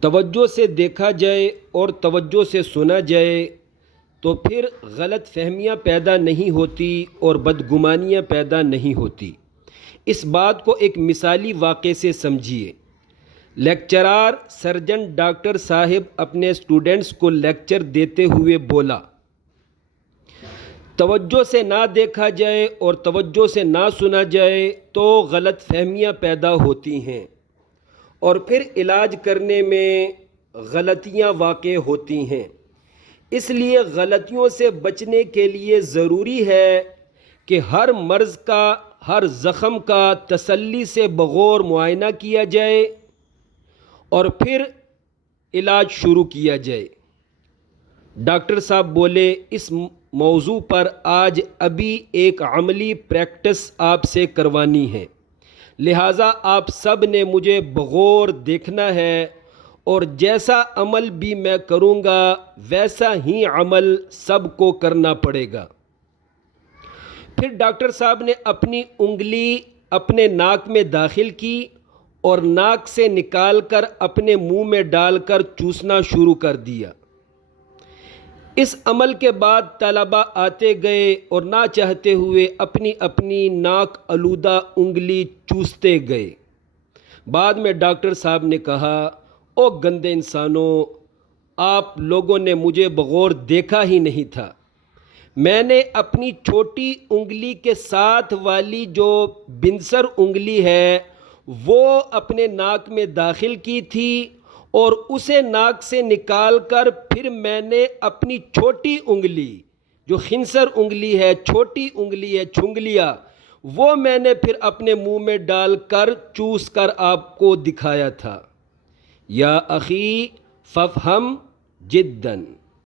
توجہ سے دیکھا جائے اور توجہ سے سنا جائے تو پھر غلط فہمیاں پیدا نہیں ہوتی اور بدگمانیاں پیدا نہیں ہوتی۔ اس بات کو ایک مثالی واقعے سے سمجھیے۔ لیکچرار سرجن ڈاکٹر صاحب اپنے اسٹوڈنٹس کو لیکچر دیتے ہوئے بولا، توجہ سے نہ دیکھا جائے اور توجہ سے نہ سنا جائے تو غلط فہمیاں پیدا ہوتی ہیں اور پھر علاج کرنے میں غلطیاں واقع ہوتی ہیں۔ اس لیے غلطیوں سے بچنے کے لیے ضروری ہے کہ ہر مرض کا، ہر زخم کا تسلی سے بغور معائنہ کیا جائے اور پھر علاج شروع کیا جائے۔ ڈاکٹر صاحب بولے، اس موضوع پر آج ابھی ایک عملی پریکٹس آپ سے کروانی ہے، لہٰذا آپ سب نے مجھے بغور دیکھنا ہے اور جیسا عمل بھی میں کروں گا ویسا ہی عمل سب کو کرنا پڑے گا۔ پھر ڈاکٹر صاحب نے اپنی انگلی اپنے ناک میں داخل کی اور ناک سے نکال کر اپنے منہ میں ڈال کر چوسنا شروع کر دیا۔ اس عمل کے بعد طلباء آتے گئے اور نہ چاہتے ہوئے اپنی اپنی ناک آلودہ انگلی چوستے گئے۔ بعد میں ڈاکٹر صاحب نے کہا، او گندے انسانوں، آپ لوگوں نے مجھے بغور دیکھا ہی نہیں تھا۔ میں نے اپنی چھوٹی انگلی کے ساتھ والی جو بنسر انگلی ہے وہ اپنے ناک میں داخل کی تھی اور اسے ناک سے نکال کر پھر میں نے اپنی چھوٹی انگلی جو خنصر انگلی ہے، چھوٹی انگلی ہے، چھنگلیا، وہ میں نے پھر اپنے منہ میں ڈال کر چوس کر آپ کو دکھایا تھا۔ یا اخی فافہم جداً۔